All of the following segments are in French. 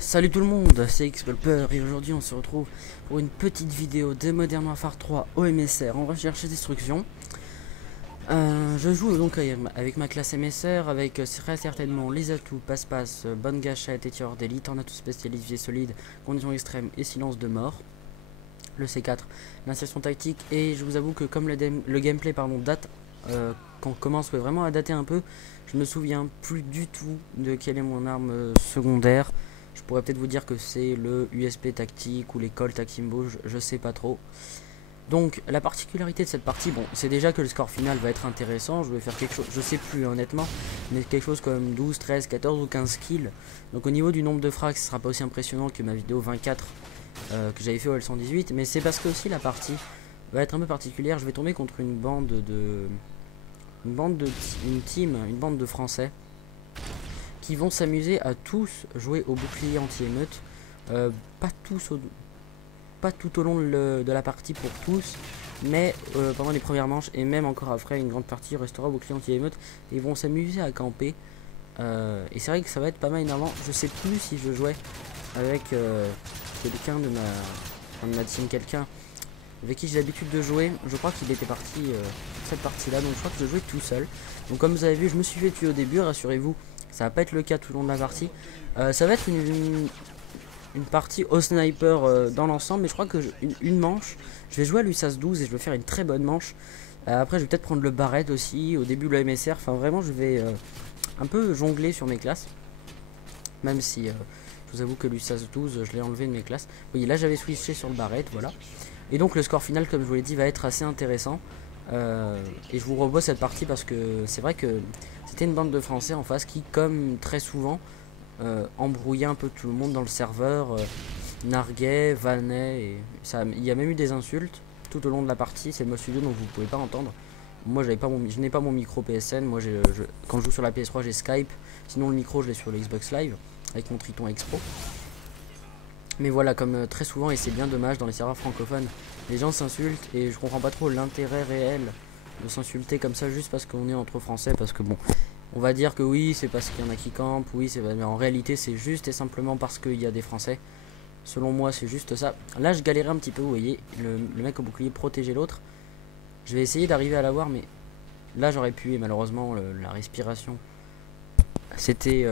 Salut tout le monde, c'est Xpulper et aujourd'hui on se retrouve pour une petite vidéo de Modern Warfare 3 au MSR en recherche et destruction. Je joue donc avec ma classe MSR avec très certainement les atouts passe-passe, bonne gâchette et tireur d'élite, en atout spécialisé solide, conditions extrêmes et silence de mort. Le C4, l'insertion tactique, et je vous avoue que comme le gameplay date, quand on commence vraiment à dater un peu, je me souviens plus du tout de quelle est mon arme secondaire. Je pourrais peut-être vous dire que c'est le USP tactique ou les Colt Akimbo, je sais pas trop. Donc la particularité de cette partie, bon, c'est déjà que le score final va être intéressant. Je vais faire quelque chose, je sais plus honnêtement, mais quelque chose comme 12, 13, 14 ou 15 kills. Donc au niveau du nombre de frags, ce sera pas aussi impressionnant que ma vidéo 24 que j'avais fait au L118, mais c'est parce que aussi la partie va être un peu particulière. Je vais tomber contre une bande de Français qui vont s'amuser à tous jouer au bouclier anti-émeute. Pas tout au long de la partie pour tous, mais pendant les premières manches et même encore après, une grande partie restera au bouclier anti-émeute et ils vont s'amuser à camper. Et c'est vrai que ça va être pas mal énervant. Je sais plus si je jouais avec quelqu'un de ma team, quelqu'un avec qui j'ai l'habitude de jouer. Je crois qu'il était parti cette partie là, donc je crois que je jouais tout seul. Donc comme vous avez vu, je me suis fait tuer au début, rassurez-vous, ça va pas être le cas tout le long de la partie. Ça va être une partie au sniper dans l'ensemble, mais je crois que une manche, je vais jouer à l'USAS 12 et je vais faire une très bonne manche. Après je vais peut-être prendre le Barrett aussi, au début le MSR, enfin vraiment je vais un peu jongler sur mes classes. Même si je vous avoue que l'USAS 12 je l'ai enlevé de mes classes. Oui, là j'avais switché sur le Barrett, voilà. Et donc le score final, comme je vous l'ai dit, va être assez intéressant. Et je vous revois cette partie parce que c'est vrai que c'était une bande de Français en face qui, comme très souvent, embrouillait un peu tout le monde dans le serveur, narguait, vannait, et ça, il y a même eu des insultes tout au long de la partie. C'est le mode studio donc vous pouvez pas entendre. Moi je n'ai pas mon micro PSN. Moi quand je joue sur la PS3 j'ai Skype, sinon le micro je l'ai sur le Xbox Live avec mon Triton X Pro. Mais voilà, comme très souvent, et c'est bien dommage dans les serveurs francophones, les gens s'insultent et je comprends pas trop l'intérêt réel de s'insulter comme ça juste parce qu'on est entre français. Parce que bon, on va dire que oui, c'est parce qu'il y en a qui campent, oui, mais en réalité c'est juste et simplement parce qu'il y a des Français. Selon moi, c'est juste ça. Là, je galérais un petit peu, vous voyez, le mec au bouclier protégeait l'autre. Je vais essayer d'arriver à l'avoir, mais là j'aurais pu, et malheureusement, la respiration. C'était.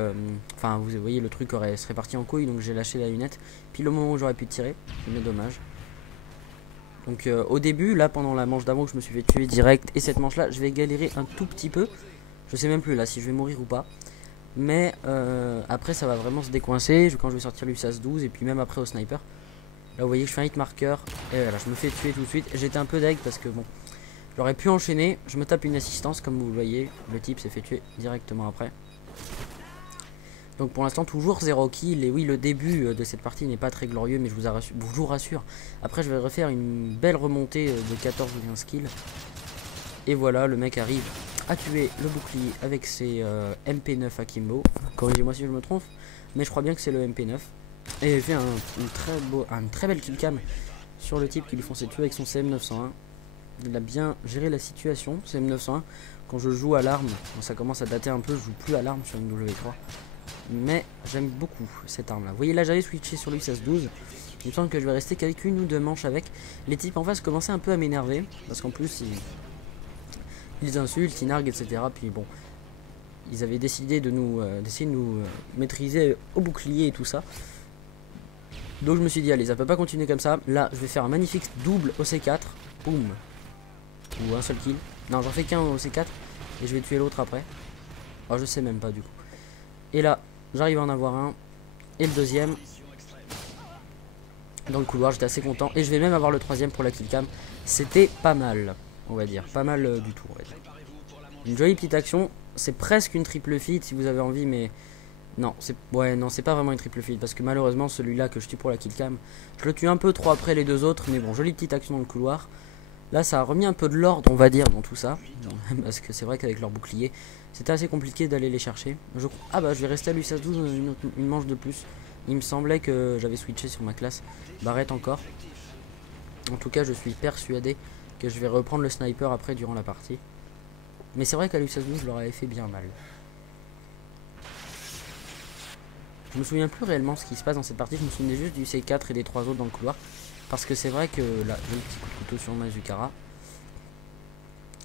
Enfin, vous voyez, le truc serait parti en couille, donc j'ai lâché la lunette. Puis le moment où j'aurais pu tirer, mais dommage. Donc au début, là, pendant la manche d'avant, que je me suis fait tuer direct, et cette manche-là, je vais galérer un tout petit peu. Je sais même plus là si je vais mourir ou pas. Mais après, ça va vraiment se décoincer quand je vais sortir l'USAS 12, et puis même après au sniper. Là, vous voyez que je fais un hit marqueur, et voilà, je me fais tuer tout de suite. J'étais un peu deg parce que bon, j'aurais pu enchaîner. Je me tape une assistance, comme vous le voyez. Le type s'est fait tuer directement après. Donc pour l'instant toujours 0 kill. Et oui, le début de cette partie n'est pas très glorieux, mais je vous rassure, après je vais refaire une belle remontée de 14 ou 15 kills. Et voilà, le mec arrive à tuer le bouclier avec ses MP9 Akimbo. Corrigez-moi si je me trompe, mais je crois bien que c'est le MP9. Et il fait une très belle killcam sur le type qui lui fonçait tuer avec son CM901. Il a bien géré la situation. CM901, quand je joue à l'arme, quand ça commence à dater un peu, je joue plus à l'arme sur une W3. Mais j'aime beaucoup cette arme là. Vous voyez là, j'avais switché sur l'USAS 12. Il me semble que je vais rester qu'avec une ou deux manches avec. Les types en face commençaient un peu à m'énerver, parce qu'en plus ils insultent, ils narguent, etc. Puis bon, ils avaient décidé d'essayer de nous maîtriser au bouclier et tout ça. Donc je me suis dit, allez, ça peut pas continuer comme ça. Là, je vais faire un magnifique double au C4. Boum. Ou un seul kill. Non, j'en fais qu'un au C4. Et je vais tuer l'autre après. Oh, je sais même pas du coup. Et là, j'arrive à en avoir un. Et le deuxième. Dans le couloir, j'étais assez content. Et je vais même avoir le troisième pour la killcam. C'était pas mal, on va dire. Pas mal du tout, on va dire. Une jolie petite action. C'est presque une triple feed si vous avez envie, mais... Non, c'est pas vraiment une triple feed. Parce que malheureusement, celui-là que je tue pour la killcam, je le tue un peu trop après les deux autres. Mais bon, jolie petite action dans le couloir. Là, ça a remis un peu de l'ordre, on va dire, dans tout ça. Parce que c'est vrai qu'avec leur bouclier, c'était assez compliqué d'aller les chercher. Ah bah, je vais rester à l'USAS 12 une manche de plus. Il me semblait que j'avais switché sur ma classe. Barrett encore. En tout cas, je suis persuadé que je vais reprendre le sniper après durant la partie. Mais c'est vrai qu'à l'USAS 12, je leur avais fait bien mal. Je me souviens plus réellement ce qui se passe dans cette partie. Je me souviens juste du C4 et des 3 autres dans le couloir. Parce que c'est vrai que là, j'ai le petit coup de couteau sur Mazukara.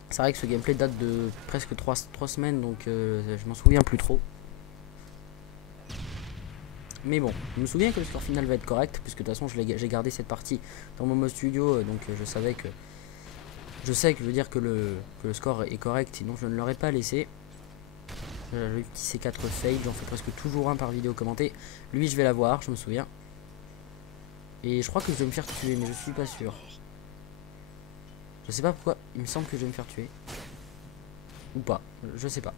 C'est vrai que ce gameplay date de presque 3 semaines, donc je m'en souviens plus trop. Mais bon, je me souviens que le score final va être correct, puisque de toute façon j'ai gardé cette partie dans mon mode studio, donc je savais que... Je sais que je veux dire que le score est correct, sinon je ne l'aurais pas laissé. Le petit C4 fail, j'en fais presque toujours un par vidéo commentée. Lui je vais l'avoir, je me souviens. Et je crois que je vais me faire tuer, mais je suis pas sûr. Je sais pas pourquoi, il me semble que je vais me faire tuer. Ou pas, je sais pas.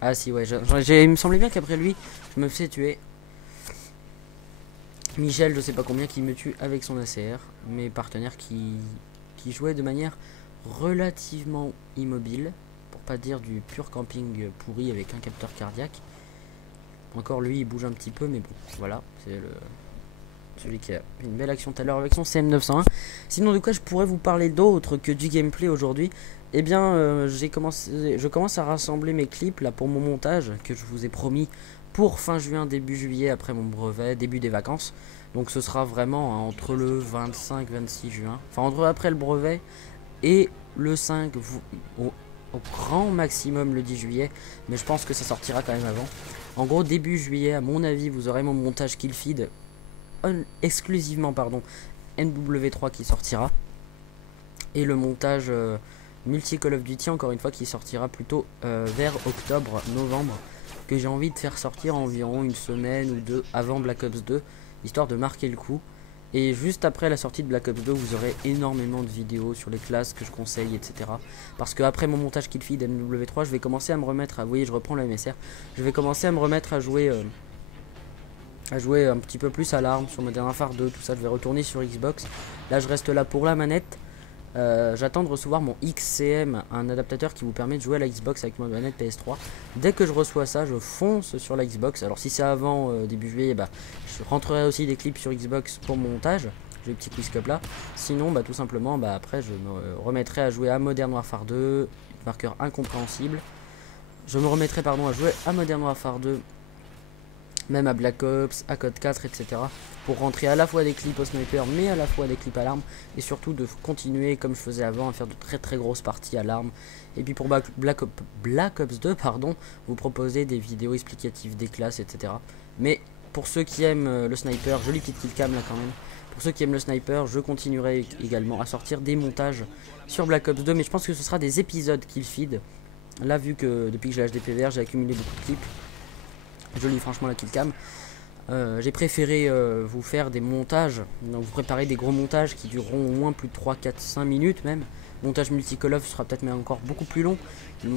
Ah si, ouais, il me semblait bien qu'après lui, je me faisais tuer. Michel, je sais pas combien, qui me tue avec son ACR. Mes partenaires qui jouaient de manière relativement immobile. Pour pas dire du pur camping pourri avec un capteur cardiaque. Encore lui, il bouge un petit peu, mais bon, voilà. C'est celui qui a une belle action tout à l'heure avec son CM901. Sinon, de quoi je pourrais vous parler d'autre que du gameplay aujourd'hui? Eh bien, je commence à rassembler mes clips là pour mon montage que je vous ai promis pour fin juin, début juillet, après mon brevet, début des vacances. Donc ce sera vraiment entre le 25-26 juin, enfin entre après le brevet et le 5 au grand maximum le 10 juillet, mais je pense que ça sortira quand même avant. En gros, début juillet, à mon avis, vous aurez mon montage Killfeed exclusivement, pardon, MW3 qui sortira, et le montage multi Call of Duty, encore une fois, qui sortira plutôt vers octobre, novembre, que j'ai envie de faire sortir environ une semaine ou deux avant Black Ops 2, histoire de marquer le coup. Et juste après la sortie de Black Ops 2, vous aurez énormément de vidéos sur les classes que je conseille, etc. Parce que après mon montage Killfeed MW3, je vais commencer à me remettre à... Vous voyez, je reprends le MSR. Je vais commencer à me remettre à jouer un petit peu plus à l'arme sur Modern Warfare 2, tout ça. Je vais retourner sur Xbox. Là, je reste là pour la manette. J'attends de recevoir mon XCM, un adaptateur qui vous permet de jouer à la Xbox avec ma manette PS3. Dès que je reçois ça, je fonce sur la Xbox. Alors si c'est avant début juillet, bah, je rentrerai aussi des clips sur Xbox pour mon montage. J'ai le petit quickscope là. Sinon, bah, tout simplement, bah, après je me remettrai à jouer à Modern Warfare 2, marqueur incompréhensible. Je me remettrai à jouer à Modern Warfare 2, même à Black Ops, à Code 4, etc. pour rentrer à la fois des clips au sniper, mais à la fois des clips à l'arme, et surtout de continuer comme je faisais avant à faire de très grosses parties à l'arme. Et puis pour Black Ops 2, pardon, vous proposer des vidéos explicatives des classes, etc. Mais pour ceux qui aiment le sniper, jolie petite killcam là quand même. Pour ceux qui aiment le sniper, je continuerai également à sortir des montages sur Black Ops 2, mais je pense que ce sera des épisodes Killfeed. Là, vu que depuis que j'ai HDPVR, j'ai accumulé beaucoup de clips. Jolie franchement la killcam. J'ai préféré vous faire des montages, donc vous préparez des gros montages qui dureront au moins plus de 3, 4, 5 minutes même. Le montage multi Call of sera peut-être même encore beaucoup plus long. Le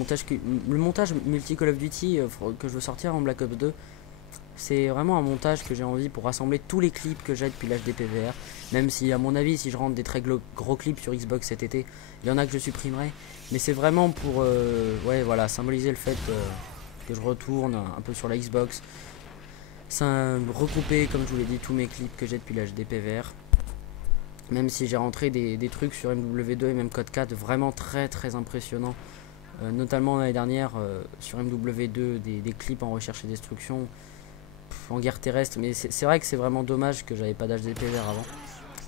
montage multi Call of Duty que je veux sortir en Black Ops 2, c'est vraiment un montage que j'ai envie pour rassembler tous les clips que j'ai depuis l'HDPVR. Même si à mon avis, si je rentre des très gros clips sur Xbox cet été, il y en a que je supprimerai. Mais c'est vraiment pour ouais, voilà, symboliser le fait que je retourne un peu sur la Xbox. Regrouper, comme je vous l'ai dit, tous mes clips que j'ai depuis l'HDPVR. Même si j'ai rentré des trucs sur MW2 et même Code 4 vraiment très impressionnants. Notamment l'année dernière sur MW2 des clips en recherche et destruction, en guerre terrestre. Mais c'est vrai que c'est vraiment dommage que j'avais pas d'HDPVR avant.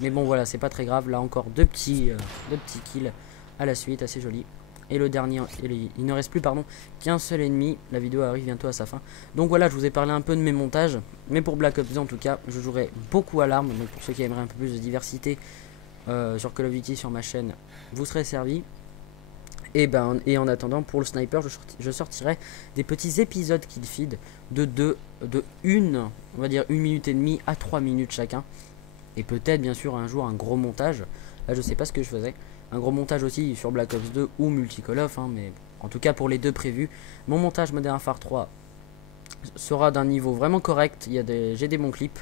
Mais bon voilà, c'est pas très grave. Là encore deux petits kills à la suite, assez joli. Et le dernier, il ne reste plus qu'un seul ennemi. La vidéo arrive bientôt à sa fin. Donc voilà, je vous ai parlé un peu de mes montages. Mais pour Black Ops 2 en tout cas, je jouerai beaucoup à l'arme. Donc pour ceux qui aimeraient un peu plus de diversité sur Call of Duty sur ma chaîne, vous serez servis. Et en attendant, pour le sniper, je sortirai des petits épisodes Killfeed de on va dire 1 minute et demie à 3 minutes chacun. Et peut-être bien sûr un jour un gros montage. Là je sais pas ce que je faisais. Un gros montage aussi sur Black Ops 2 ou Multi Call of, mais en tout cas pour les deux prévus. Mon montage Modern Warfare 3 sera d'un niveau vraiment correct. J'ai des bons clips.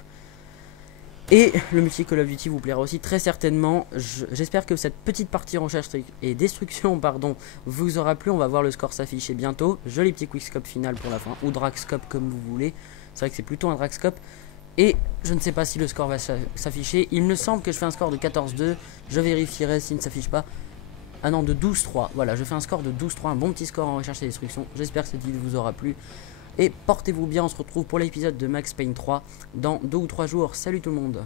Et le Multi Call of Duty vous plaira aussi très certainement. J'espère que cette petite partie recherche et destruction vous aura plu. On va voir le score s'afficher bientôt. Joli petit quickscope final pour la fin, ou dragscope comme vous voulez. C'est vrai que c'est plutôt un dragscope. Et je ne sais pas si le score va s'afficher. Il me semble que je fais un score de 14-2. Je vérifierai s'il ne s'affiche pas. Ah non, de 12-3. Voilà, je fais un score de 12-3. Un bon petit score en recherche et destruction. J'espère que cette vidéo vous aura plu. Et portez-vous bien, on se retrouve pour l'épisode de Max Payne 3 dans 2 ou 3 jours. Salut tout le monde.